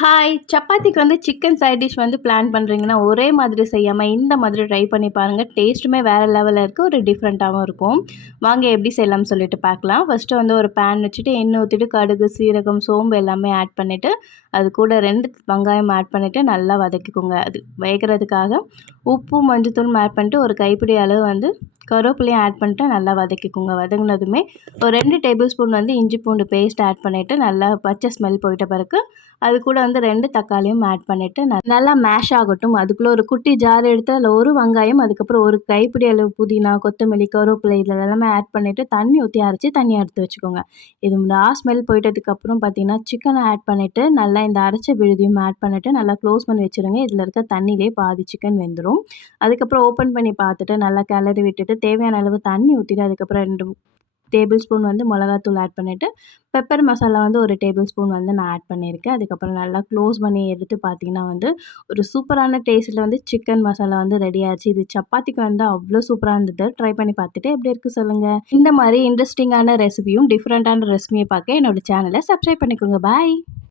Hi! சப்பாத்திக்கு chicken side dish plan பண்ணுறீங்கன்னா, ஒரே மாதிரி செய்யாம இந்த மாதிரி ட்ரை பண்ணி பாருங்க. டேஸ்ட்டுமே வேற லெவல்ல இருக்கு. ஒரு டிஃப்ரெண்ட்டாவும் இருக்கும். வாங்க எப்படி செய்யலாம்னு சொல்லிட்டு பார்க்கலாம். ஃபர்ஸ்ட்டு ஒரு பேன் வச்சுட்டு எண்ணெய் ஊத்திட்டு கடுகு, சீரகம், சோம்பு எல்லாமே ஆட் பண்ணிட்டு, அது கூட 2 வெங்காயம் ஆட் பண்ணிட்டு நல்லா வதக்கிக்கோங்க. அது வேகறதுக்காக உப்பு, மஞ்சத்தூளும் ஆட் பண்ணிட்டு ஒரு கைப்பிடி அளவு கருவேப்பிலையும் ஆட் பண்ணிட்டு நல்லா வதக்கிக்கோங்க. வதங்கினதுமே ஒரு 2 டேபிள் ஸ்பூன் இஞ்சி பூண்டு பேஸ்ட் ஆட் பண்ணிட்டு நல்லா பச்சை ஸ்மெல் போயிட்ட பிறகு அது கூட 2 தக்காளியும் ஆட் பண்ணிட்டு நல்லா மேஷ் ஆகட்டும். அதுக்குள்ள ஒரு குட்டி ஜார் எடுத்து அதில் ஒரு வெங்காயம், அதுக்கப்புறம் ஒரு கைப்பிடி அளவு புதினா, கொத்தமல்லி, கருவேப்பிலை இதில் எல்லாமே ஆட் பண்ணிட்டு தண்ணி ஊற்றி அரைச்சி தனியாக எடுத்து வச்சுக்கோங்க. இது ஸ்மெல் போயிட்டதுக்கப்புறம் பார்த்தீங்கன்னா, சிக்கனை ஆட் பண்ணிட்டு நல்லா இந்த அரைச்ச விழுதியும் ஆட் பண்ணிட்டு நல்லா க்ளோஸ் பண்ணி வச்சுருங்க. இதில் இருக்க தண்ணியிலே பாதி சிக்கன் வெந்துடும். அதுக்கப்புறம் ஓப்பன் பண்ணி பார்த்துட்டு நல்லா கிளறி விட்டுட்டு தேவையான அளவு தண்ணி ஊற்றிட்டு அதுக்கப்புறம் 2 டேபிள் ஸ்பூன் மிளகாத்தூள் ஆட் பண்ணிட்டு, பெப்பர் மசாலா ஒரு டேபிள் ஸ்பூன் நான் ஆட் பண்ணியிருக்கேன். அதுக்கப்புறம் நல்லா க்ளோஸ் பண்ணி எடுத்து பார்த்தீங்கன்னா ஒரு சூப்பரான டேஸ்ட்டில் சிக்கன் மசாலா ரெடி ஆச்சு. இது சப்பாத்திக்கு அவ்வளோ சூப்பரா இருந்தது. ட்ரை பண்ணி பார்த்துட்டு எப்படி இருக்கு சொல்லுங்க. இந்த மாரி இன்ட்ரெஸ்டிங்கான ரெசிபியும், டிஃப்ரெண்ட்டான ரெசிபியும் பார்க்க என்னோட சேனலை சப்ஸ்கிரைப் பண்ணிக்கோங்க. பாய்.